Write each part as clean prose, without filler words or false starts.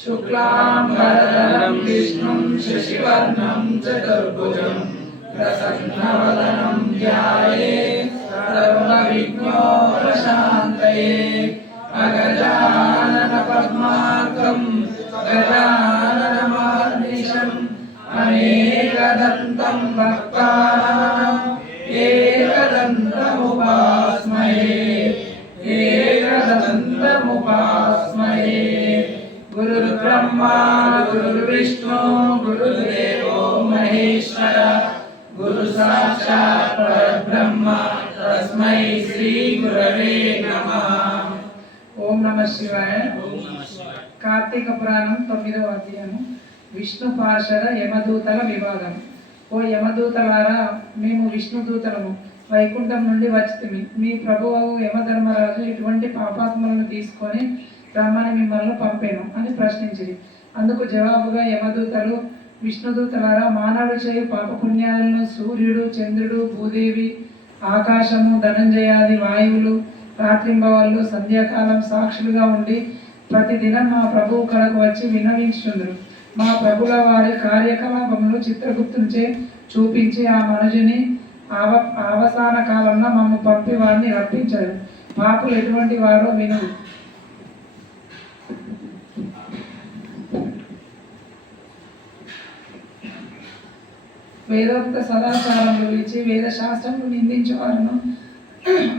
शुक्लांबरधरं विष्णुं शशिवर्णं चतुर्भुजं प्रसन्नवदनं ध्यायेत् सर्वविघ्नोपशान्तये। अगजाननपद्मार्कं गजाननमहर्निशम् अनेकदन्तं भक्तानाम् एकदन्तमुपास्महे एकदन्तमुपास्महे। गुरुर्ब्रह्मा गुरुर्विष्णु गुरुर्देवो महेश्वर गुरुसाक्षात् परब्रह्म तस्मै श्री गुरवे नमः। ఓం నమః శివాయ। కార్తీక పురాణం 9వ అధ్యాయం విష్ణు పార్షద యమదూతల విభాగం. ఓ యమదూతలారా, మేము విష్ణుదూతలము వైకుంఠం నుండి వచ్చితిమి. మీ ప్రభువు యమధర్మరాజు ఇటువంటి పాపాత్మలను తీసుకొని రమ్మని మిమ్మల్ని పంపాను అని ప్రశ్నించింది. అందుకు జవాబుగా యమదూతలు, విష్ణుదూతలారా, మానవుడు చేయు పాపపుణ్యాలను సూర్యుడు, చంద్రుడు, భూదేవి, ఆకాశము, ధనంజయాది వాయువులు రాత్రింబవళ్ళు సంధ్యాకాలం సాక్షులుగా ఉండి ప్రతిదినం మా ప్రభువు కడకు వచ్చి విన్నవించుచుందరు. మా ప్రభుల వారి కార్యకలాపములు చిత్రగుప్తుంచే చూపించి ఆ మనుజుని అవసాన కాలంలో మమ్ము పంపి వారిని రప్పించారు. పాపులు ఎటువంటి వారో విను. వేదోక్త సదాచారములు విడిచి వేదశాస్త్రములు నిందించేవారును,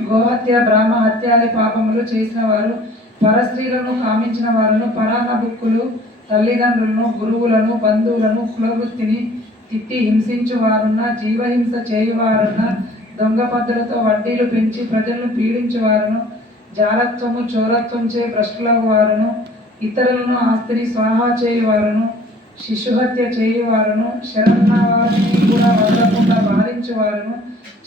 గోహత్య బ్రాహ్మ హత్యాది పాపములు చేసిన వారు, పరస్త్రీలను కామించిన వారును, పరాన్నబుక్కులు, తల్లిదండ్రులను, గురువులను, బంధువులను, కులవృత్తిని తిట్టి హింసించు వారున్న, జీవహింస చేయువారున్న, దొంగ పద్ధతులతో వడ్డీలు పెంచి ప్రజలను పీడించువారును, జాలత్వము చోరత్వంచే భ్రష్టుల వారును, ఇతరులను ఆస్తిని స్వాహా చేయువారును, శిశుహత్య చేయువారును, శరణ వారిని కూడా వదలకుండా బాధించువారును,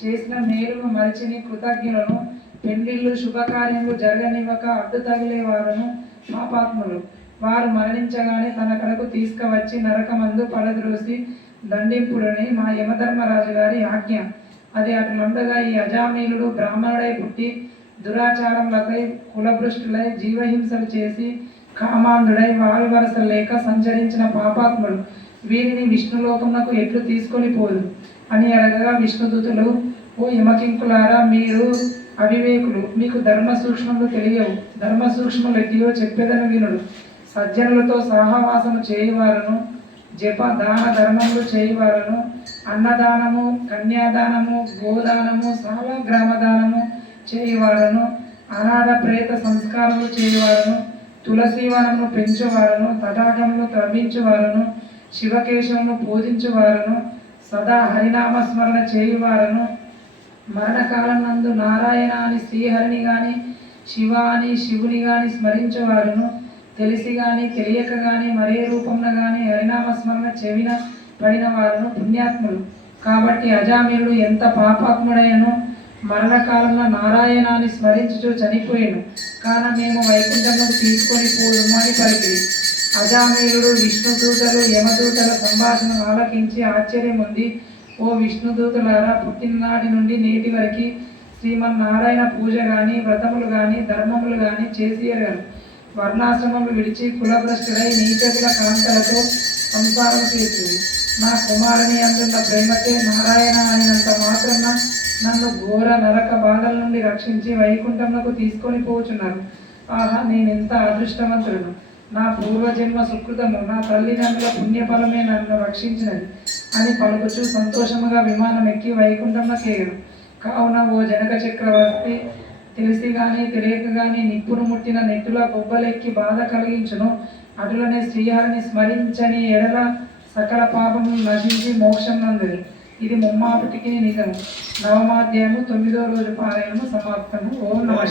చేసిన మేలును మరిచిని కృతజ్ఞులను, పెళ్లిళ్ళు శుభకార్యములు జరగనివ్వక అడ్డు తగిలేవారును పాపాత్ములు. వారు మరణించగానే తన కడకు తీసుకువచ్చి నరకమందు పడద్రోసి దండింపుడని మా యమధర్మరాజు గారి ఆజ్ఞ. అది అట్లుండగా ఈ అజామీలుడు బ్రాహ్మణుడై పుట్టి దురాచారములకై కులభృష్టులై జీవహింసలు చేసి కామాంధుడై వారి వరస లేక సంచరించిన పాపాత్ముడు. వీరిని విష్ణులోకమునకు ఎట్లు తీసుకొని పోదు అని అడగగా విష్ణుదూతులు, ఓ యమకింకులారా, మీరు అవివేకులు, మీకు ధర్మ సూక్ష్మములు తెలియవు. ధర్మ సూక్ష్మములు ఎట్టియో చెప్పేదని వినుడు. సజ్జనులతో సహవాసము చేయువారును, జప దాన ధర్మములు చేయువారును, అన్నదానము, కన్యాదానము, గోదానము, సాలగ్రామదానము చేయువారును, అనాథ ప్రేత సంస్కారములు చేయువారును, తులసీవనమును పెంచువారును, తటాకములు త్రవ్వించువారును, శివకేశవులను పూజించువారును, సదా హరినామస్మరణ చేయువారును, మరణకాలం నందు నారాయణ అని శ్రీహరిని గాని శివ అని శివుని గాని స్మరించేవారును, తెలిసి గాని తెలియక గాని మరే రూపంలో గాని హరినామస్మరణ చెవిన పడిన వారును పుణ్యాత్ములు. కాబట్టి అజామీరుడు ఎంత పాపాత్ముడైనను మరణకాలంలో నారాయణాన్ని స్మరించుచూ చనిపోయాను. కాన మేము వైకుంఠంలో తీసుకొని పోదుము అని పలికి. అజామీరుడు విష్ణుదూతలు యమదూతల సంభాషణ ఆలకించి ఆశ్చర్యం ఉంది. ఓ విష్ణుదూతలారా, పుట్టిననాటి నుండి నేటి వరకు శ్రీమన్నారాయణ పూజ కానీ వ్రతములు కానీ ధర్మములు కానీ చేసి ఎరగను. వర్ణాశ్రమములు విడిచి కులభ్రష్టుడై నీచకుల కాంతలతో సంసారం చేసింది. నా కుమారుని అందున్న ప్రేమకే నారాయణ అనినంత మాత్రాన నన్ను ఘోర నరక బాధల నుండి రక్షించి వైకుంఠంలోకి తీసుకొని పోచున్నారు. ఆహా, నేనెంత అదృష్టవంతులను! నా పూర్వజన్మ సుకృతము, నా తల్లిదండ్రుల పుణ్యఫలమే నన్ను రక్షించినది అని పలుకుచూ సంతోషముగా విమానం ఎక్కి వైకుంఠంలోకి ఎగను. కావున ఓ జనక చక్రవర్తి, తెలిసి గాని తెలియక గాని నిప్పును ముట్టిన నెట్టుల బొబ్బలెక్కి బాధ కలిగించును. అటులనే శ్రీహరిని స్మరించని ఎడల సకల పాపములు నశించి మోక్షం నందుది. ఇది ముమ్మాటికి నిజము. నవమాధ్యాయము 9వ రోజు పారాయణము సమాప్తము. ఓం నమః.